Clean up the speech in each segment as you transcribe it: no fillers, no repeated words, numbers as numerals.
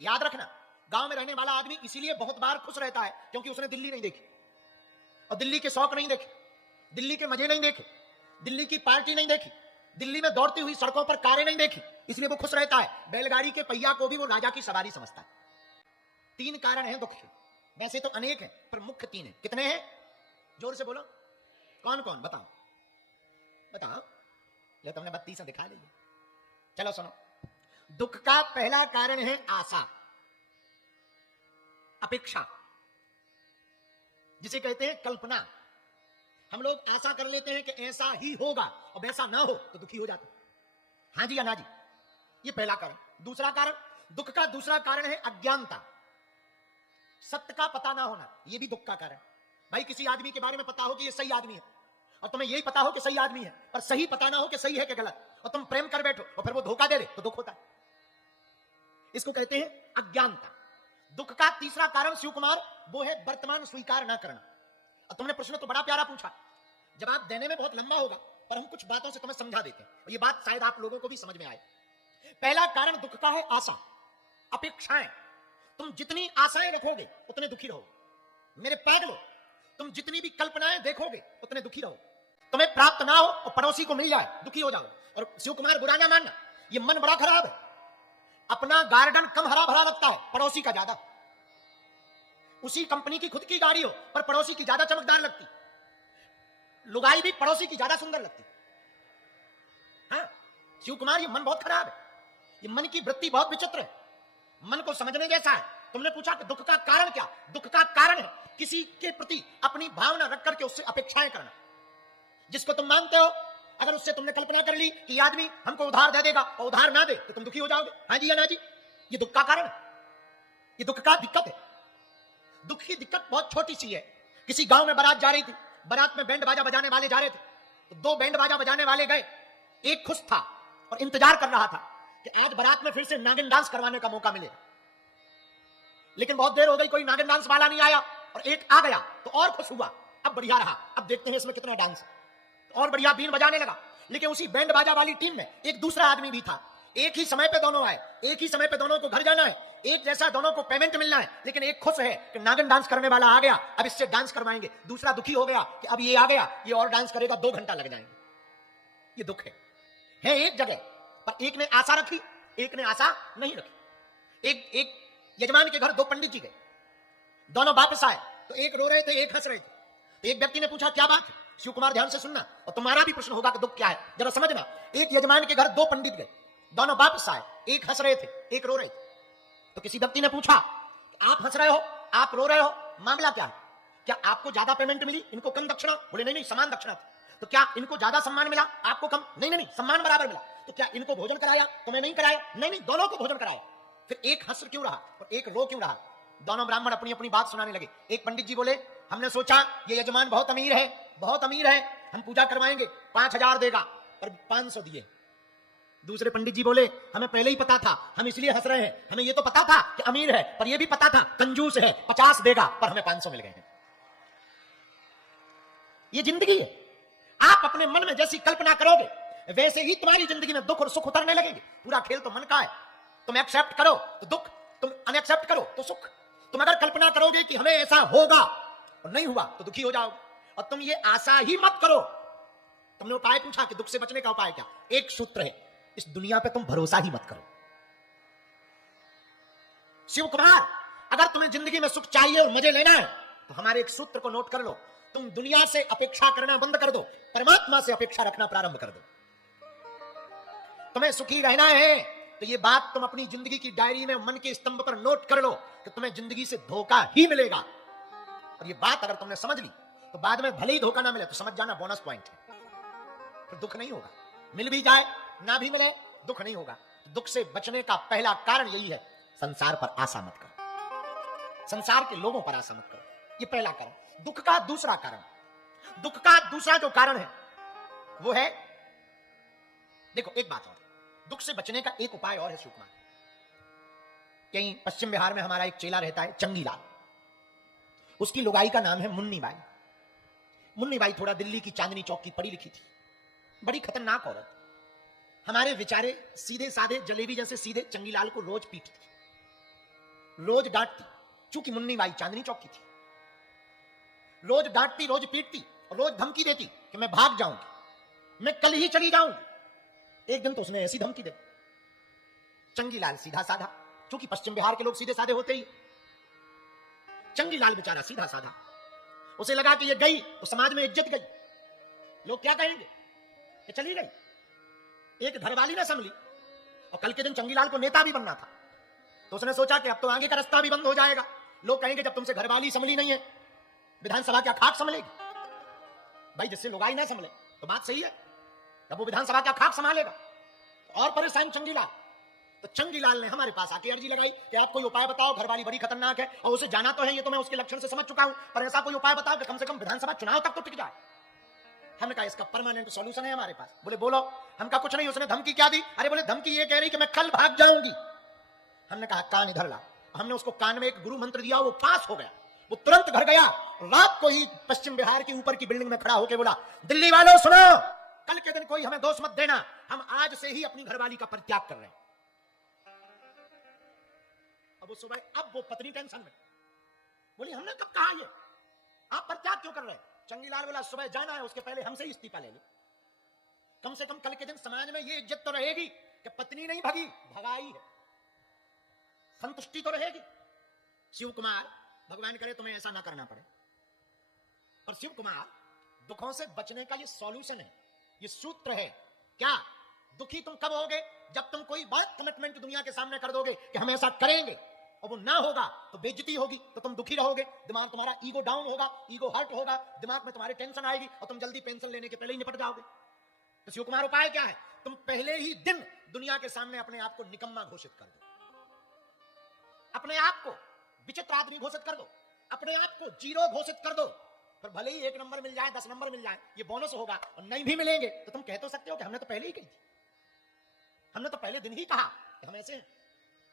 याद रखना, गांव में रहने वाला आदमी इसीलिए बहुत बार खुश रहता है क्योंकि उसने दिल्ली नहीं देखी, और दिल्ली के शौक नहीं देखे, दिल्ली के मजे नहीं देखे, दिल्ली की पार्टी नहीं देखी, दिल्ली में दौड़ती हुई सड़कों पर कारें नहीं देखी, इसलिए वो खुश रहता है। बैलगाड़ी के पहिया को भी वो राजा की सवारी समझता है। 3 कारण हैं दुख के, वैसे तो अनेक हैं पर मुख्य 3 हैं। कितने हैं? जोर से बोलो, कौन कौन? बताओ बताओ, जो तुमने 32 दिखा ली। चलो सुनो, दुख का पहला कारण है आशा, अपेक्षा, जिसे कहते हैं कल्पना। हम लोग आशा कर लेते हैं कि ऐसा ही होगा और वैसा ना हो तो दुखी हो जाते हैं। हाँ जी या ना जी, ये पहला कारण। दूसरा कारण, दुख का दूसरा कारण है अज्ञानता, सत्य का पता ना होना, ये भी दुख का कारण। भाई किसी आदमी के बारे में पता हो कि ये सही आदमी है, और तुम्हें यही पता हो कि सही आदमी है, पर सही पता ना हो कि सही है कि गलत, और तुम प्रेम कर बैठो और फिर वो धोखा दे दे तो दुख होता है। इसको कहते हैं अज्ञानता। दुख का तीसरा कारण शिव कुमार, वो है वर्तमान स्वीकार ना करना। और तुमने प्रश्न तो बड़ा प्यारा पूछा, जवाब देने में बहुत लंबा होगा, पर हम कुछ बातों से तुम्हें समझा देते हैं, और ये बात शायद आप लोगों को भी समझ में आए। पहला कारण दुख का है आशा, अपेक्षाएं। तुम जितनी आशाएं रखोगे उतने दुखी रहोगे। मेरे पागलो, तुम जितनी भी कल्पनाएं देखोगे उतने दुखी रहो। तुम्हें प्राप्त ना हो और पड़ोसी को मिल जाए, दुखी हो जाओ। और शिव कुमार बुरा ना मानना, ये मन बड़ा खराब है। अपना गार्डन कम हरा भरा लगता है, पड़ोसी का ज्यादा। उसी कंपनी की खुद की गाड़ी हो पर पड़ोसी की ज्यादा चमकदार लगती, लुगाई भी पड़ोसी की ज्यादा सुंदर लगती। हाँ शिव कुमार, ये मन बहुत खराब है, ये मन की वृत्ति बहुत विचित्र है, मन को समझने जैसा है। तुमने पूछा कि दुख का कारण क्या? दुख का कारण है किसी के प्रति अपनी भावना रख करके उससे अपेक्षाएं करना। जिसको तुम मानते हो, अगर उससे तुमने कल्पना कर ली कि आदमी हमको उधार दे देगा और उधार ना दे तो तुम दुखी हो जाओगे। हाँ जी या ना जी, ये दुख का कारण है, ये दुख का दिक्कत है। दुख की दिक्कत बहुत छोटी सी है। किसी गांव में बारात जा रही थी, बारात में बैंड बाजा बजाने वाले जा रहे थे, तो 2 बैंड बाजा बजाने वाले गए। एक खुश था और इंतजार कर रहा था कि आज बारात में फिर से नागिन डांस करवाने का मौका मिलेगा, लेकिन बहुत देर हो गई, कोई नागिन डांस वाला नहीं आया, और एक आ गया तो और खुश हुआ, अब बढ़िया रहा, अब देखते हैं इसमें कितना डांस। तो और बढ़िया बीन बजाने लगा। लेकिन उसी बैंड बाजा वाली टीम में एक दूसरा आदमी भी था। एक ही समय पे दोनों आए, एक ही समय पे दोनों को घर जाना है, एक जैसा दोनों को पेमेंट मिलना है, लेकिन एक खुश है कि नागिन डांस करने वाला आ गया, अब इससे डांस करवाएंगे। दूसरा दुखी हो गया कि अब ये आ गया, ये और डांस करेगा, 2 घंटा लग जाएंगे। ये दुख है एक जगह, पर एक ने आशा रखी, एक ने आशा नहीं रखी। एक यजमान के घर 2 पंडित जी गए, दोनों वापस आए तो एक रो रहे थे, एक हंस रहे थे। तो एक व्यक्ति ने पूछा क्या बात है? शिव कुमार ध्यान से सुनना, और तुम्हारा भी प्रश्न होगा कि दुख क्या है, जरा समझना। एक यजमान के घर 2 पंडित गए, दोनों वापस आए, एक हंस रहे थे, एक रो रहे थे। तो किसी व्यक्ति ने पूछा आप हंस रहे हो, आप रो रहे हो, मामला क्या है? क्या आपको ज्यादा पेमेंट मिली, इनको कम दक्षिणा? बोले नहीं नहीं, समान दक्षिणा थी। तो क्या इनको ज्यादा सम्मान मिला, आपको कम? नहीं नहीं, सम्मान बराबर मिला। तो क्या इनको भोजन कराया, तुम्हें नहीं कराया? नहीं नहीं, दोनों को भोजन कराया। फिर एक हंस क्यों रहा और एक रो क्यों रहा? दोनों ब्राह्मण अपनी अपनी बात सुनाने लगे। एक पंडित जी बोले हमने सोचा ये यजमान बहुत अमीर है, बहुत अमीर है, हम पूजा करवाएंगे, 5000 देगा, पर 500 दिए। दूसरे पंडित जी बोले हमें पहले ही पता था, हम इसलिए हंस रहे हैं, हमें ये तो पता था कि अमीर है, पर ये भी पता था कंजूस है, 50 देगा, पर हमें 500 मिल गए हैं। ये जिंदगी है। आप अपने मन में जैसी कल्पना करोगे वैसे ही तुम्हारी जिंदगी में दुख और सुख उतरने लगेंगे। पूरा खेल तो मन का है। तुम एक्सेप्ट करो तो दुख, तुम अनएक्सेप्ट करो तो सुख। तुम अगर कल्पना करोगे कि हमें ऐसा होगा और नहीं हुआ तो दुखी हो जाओगे, और तुम ये आशा ही मत करो। तुमने उपाय पूछा कि दुख से बचने का उपाय क्या? एक सूत्र है, इस दुनिया पे तुम भरोसा ही मत करो। शिव कुमार, अगर तुम्हें जिंदगी में सुख चाहिए और मजे लेना है तो हमारे एक सूत्र को नोट कर लो। तुम दुनिया से अपेक्षा करना बंद कर दो, परमात्मा से अपेक्षा रखना प्रारंभ कर दो। तुम्हें सुखी रहना है तो ये बात तुम अपनी जिंदगी की डायरी में मन के स्तंभ पर नोट कर लो कि तुम्हें जिंदगी से धोखा ही मिलेगा। और ये बात अगर तुमने समझ ली तो बाद में भले ही धोखा ना मिले तो समझ जाना बोनस पॉइंट है, फिर दुख नहीं होगा। मिल भी जाए ना भी मिले दुख नहीं होगा। तो दुख से बचने का पहला कारण यही है, संसार पर आशा मत करो, संसार के लोगों पर आशा मत करो। ये पहला कारण। दुख का दूसरा कारण, दुख का दूसरा जो कारण है वो है, देखो एक बात और, दुख से बचने का एक उपाय और है शिव कुमार। कहीं पश्चिम बिहार में हमारा एक चेला रहता है चंगीलाल, उसकी लुगाई का नाम है मुन्नी बाई। मुन्नी बाई थोड़ा दिल्ली की चांदनी चौक की पढ़ी लिखी थी, बड़ी खतरनाक औरत। हमारे विचारे सीधे साधे जलेबी जैसे सीधे चंगीलाल को रोज पीटती। रोज डांटती, चूंकि मुन्नी बाई चांदनी चौक की थी, रोज डांटती, रोज पीटती, रोज धमकी देती कि मैं भाग जाऊंगी, मैं कल ही चली जाऊंगी। एक दिन तो उसने ऐसी धमकी दी। चंगीलाल सीधा साधा, चूंकि पश्चिम बिहार के लोग सीधे साधे होते ही, चंगीलाल बेचारा सीधा साधा, उसे लगा कि ये गई तो समाज में इज्जत गई, लोग क्या कहेंगे कि चली गई। एक घरवाली ने संभली, और कल के दिन चंगीलाल को नेता भी बनना था, तो उसने सोचा कि अब तो आगे का रास्ता भी बंद हो जाएगा, लोग कहेंगे जब तुमसे घरवाली संभली नहीं है, विधानसभा क्या खाक संभलेगी? भाई जिससे लुगाई ना संभले तो बात सही है, जब वो विधानसभा क्या खाक संभालेगा? और परेशान चंगीलाल। तो चंगीलाल ने हमारे पास आके अर्जी लगाई कि आप कोई उपाय बताओ, घरवाली बड़ी खतरनाक है और उसे जाना तो है, ये तो मैं उसके लक्षण से समझ चुका हूं, पर ऐसा कोई उपाय बताओ कि कम से कम विधानसभा चुनाव तक तो टिक जाए। हमने कहा इसका परमानेंट सॉल्यूशन है हमारे पास। बोले बोलो। हम कहा कुछ नहीं। उसने धमकी क्या दी? अरे बोले धमकी ये कह रही कि मैं कल भाग जाऊंगी। हमने कहा कान इधर ला। हमने उसको कान में एक गुरु मंत्र दिया, वो पास हो गया, वो तुरंत घर गया। रात को ही पश्चिम बिहार की ऊपर की बिल्डिंग में खड़ा होकर बोला, दिल्ली वालों सुनो, कल के दिन कोई हमें दोष मत देना, हम आज से ही अपनी घरवाली का परित्याग कर रहे हैं। अब वो पत्नी टेंशन में बोली, हमने कब कहा ये, आप परित्याग क्यों कर रहे हैं? चंगीलाल बोला, सुबह जाना है, उसके पहले हमसे ही इस्तीफा ले लो, कम से कम कल के दिन समाज में ये इज्जत तो रहेगी कि पत्नी नहीं भगी, भगाई है, संतुष्टि तो रहेगी। शिव कुमार, भगवान करे तुम्हें ऐसा ना करना पड़े, पर शिव कुमार, दुखों से बचने का ये सॉल्यूशन है, ये सूत्र है। क्या? दुखी तुम कब होगे? जब तुम कोई बड़ा कमिटमेंट दुनिया के सामने कर दोगे कि हम ऐसा करेंगे, और वो ना होगा तो बेइज्जती होगी, तो तुम दुखी रहोगे, दिमाग तुम्हारा ईगो डाउन होगा, ईगो हर्ट होगा, दिमाग में तुम्हारे टेंशन आएगी और तुम जल्दी पेंशन लेने के पहले ही निपट जाओगे। तो शिव कुमार उपाय क्या है? तुम पहले ही दिन दुनिया के सामने अपने आप को निकम्मा घोषित कर दो, अपने आप को विचित्र आदमी घोषित कर दो, अपने आप को जीरो घोषित कर दो। पर भले ही 1 नंबर मिल जाए, 10 नंबर मिल जाए, ये बोनस होगा, और नहीं भी मिलेंगे तो तुम कह तो सकते हो कि हमने तो पहले ही कही थी, हमने तो पहले दिन ही कहा कि हम ऐसे हैं।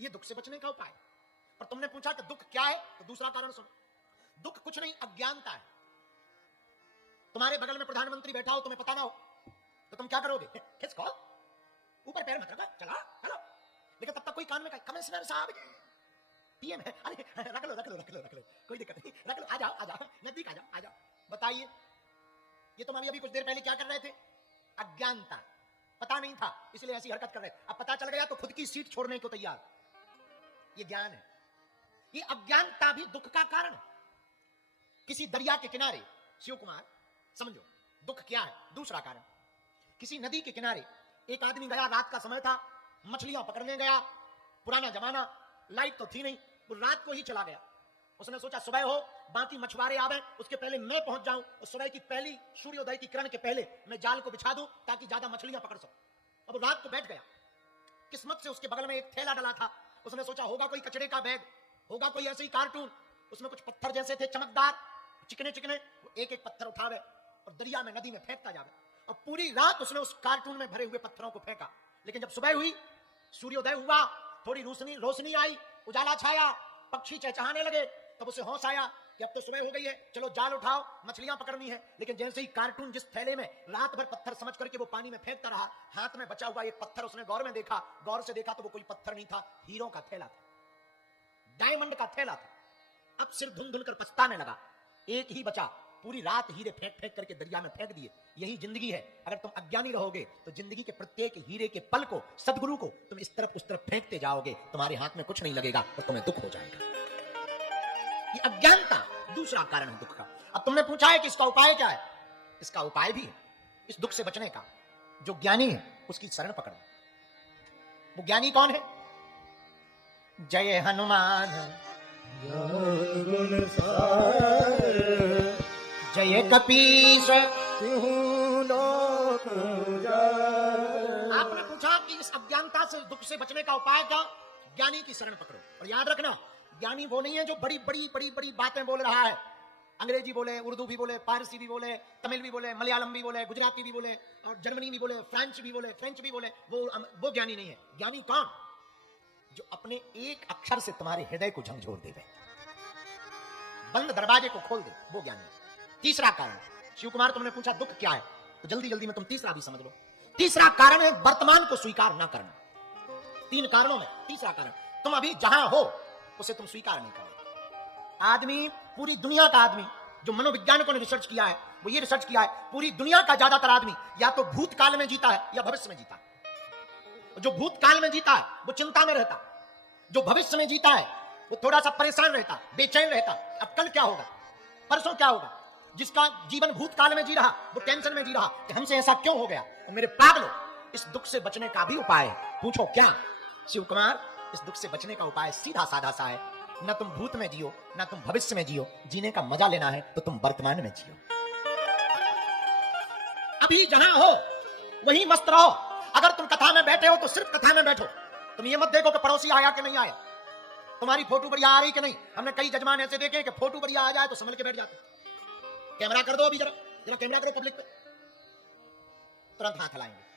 ये दुख से बचने का उपाय। और तुमने पूछा कि दुख क्या है, तो दूसरा कारण सुनो। दुख कुछ नहीं, अज्ञानता है। तुम्हारे बगल में प्रधानमंत्री बैठा हो, तुम्हें पता ना हो, तो तुम क्या करोगे? खिसको, ऊपर पैर मत रखो, चला चलो। लेकिन तब तक कोई कान में कमिश्नर साहब पीएम है, अरे रख लो रख लो रख लो रख लो, कोई दिक्कत नहीं, रख लो, आ जाओ नजदीक आ जाओ आ जाओ। बताइए, ये तुम अभी कुछ देर पहले क्या कर रहे थे? अज्ञानता, पता नहीं था इसलिए ऐसी हरकत कर रहे। अब पता चल गया तो खुद की सीट छोड़ने को तैयार। ये ज्ञान है। ये अज्ञानता भी दुख का कारण है। किसी दरिया के किनारे, शिव कुमार समझो दुख क्या है। दूसरा कारण, किसी नदी के किनारे एक आदमी गया, रात का समय था, मछलियां पकड़ने गया। पुराना जमाना, लाइट तो थी नहीं, वो रात को ही चला गया। उसने सोचा सुबह हो, बाकी मछुआरे आवे, उसके पहले मैं पहुंच जाऊं, और सुबह की पहली सूर्योदय की किरण के पहले मैं जाल को बिछा दूं ताकि ज्यादा मछलियां पकड़ सकूं। अब रात को बैठ गया। किस्मत से उसके बगल में एक थैला डला था। उसने सोचा होगा कोई कचड़े का बैग, होगा कोई ऐसे ही कार्टून, उसमें कुछ पत्थर जैसे थे चमकदार, चिकने चिकने। एक एक पत्थर उठावे और दरिया में, नदी में फेंकता जावे। और पूरी रात उसने उस कार्टून में भरे हुए पत्थरों को फेंका। लेकिन जब सुबह हुई, सूर्योदय हुआ, थोड़ी रोशनी आई, उजाला छाया, पक्षी चहचहाने लगे, तब उसे होश आया कि अब तो सुबह हो गई है, चलो जाल उठाओ, मछलियां पकड़नी है। लेकिन जैसे ही कार्टून जिस थैले में रात भर पत्थर समझ करके वो पानी में फेंकता रहा, हाथ में बचा हुआ एक पत्थर उसने गौर से देखा तो वो कोई पत्थर नहीं था, हीरों का थैला था, डायमंड का थैला था। अब सिर धुन कर पछताने लगा, एक ही बचा, पूरी रात हीरे फेंक फेंक करके दरिया में फेंक दिए। यही जिंदगी है। अगर तुम अज्ञानी रहोगे तो जिंदगी के प्रत्येक हीरे के पल को, सदगुरु को तुम इस तरफ उस तरफ फेंकते जाओगे, तुम्हारे हाथ में कुछ नहीं लगेगा और तुम्हें दुख हो जाएगा। ये अज्ञानता दूसरा कारण है दुख का। अब तुमने पूछा है कि इसका उपाय क्या है? इसका उपाय भी है इस दुख से बचने का। जो ज्ञानी है उसकी शरण पकड़ो। वो ज्ञानी कौन है? जय हनुमान जय कपीश। आपने पूछा कि इस अज्ञानता से, दुख से बचने का उपाय क्या? ज्ञानी की शरण पकड़ो। और याद रखना, ज्ञानी वो नहीं है जो बड़ी बड़ी बड़ी बड़ी बातें बोल रहा है, अंग्रेजी बोले, उर्दू भी बोले, पारसी भी बोले, तमिल भी बोले, मलयालम भी बोले, गुजराती भी बोले, और जर्मनी भी बोले, फ्रेंच भी बोले, वो ज्ञानी नहीं है। ज्ञानी कौन? जो अपने एक अक्षर से तुम्हारे हृदय को झंझोर देवे, बंद दरवाजे को खोल दे, वो ज्ञानी है। तीसरा कारण, शिव कुमार तुमने पूछा दुख क्या है, तो जल्दी जल्दी में तुम तीसरा भी समझ लो। तीसरा कारण है वर्तमान को स्वीकार ना करना। 3 कारणों में तीसरा कारण, तुम अभी जहां हो उसे तुम स्वीकार नहीं करोगे। आदमी, पूरी दुनिया का आदमी, जो मनोवैज्ञानिकों ने रिसर्च किया है, वो ये रिसर्च किया है, पूरी दुनिया का ज्यादातर आदमी या तो भूतकाल में जीता है या भविष्य में जीता है। जो भूतकाल में जीता है वो चिंता में रहता, जो भविष्य में जीता है वो थोड़ा सा परेशान रहता, बेचैन रहता, अब कल क्या होगा, परसों क्या होगा। जिसका जीवन भूतकाल में जी रहा वो टेंशन में जी रहा कि हमसे ऐसा क्यों हो गया। तो मेरे पागलों, इस दुख से बचने का भी उपाय है। पूछो क्या? शिव कुमार, इस दुख से बचने का उपाय सीधा साधा सा है। न तुम भूत में जियो, न तुम भविष्य में जियो। जीने का मजा लेना है तो तुम वर्तमान में जियो। अभी जहां हो वहीं मस्त रहो। अगर तुम कथा में बैठे हो तो सिर्फ कथा में बैठो। तुम ये मत देखो कि पड़ोसी आया कि नहीं आया, तुम्हारी फोटो बढ़िया आ रही कि नहीं। हमने कई जजमान ऐसे देखे कि फोटो बढ़िया आ जाए तो संभल के बैठ जाते। कैमरा कर दो, अभी जरा जरा कैमरा करो पब्लिक पे, तुरंत हाथ हिलाएंगे।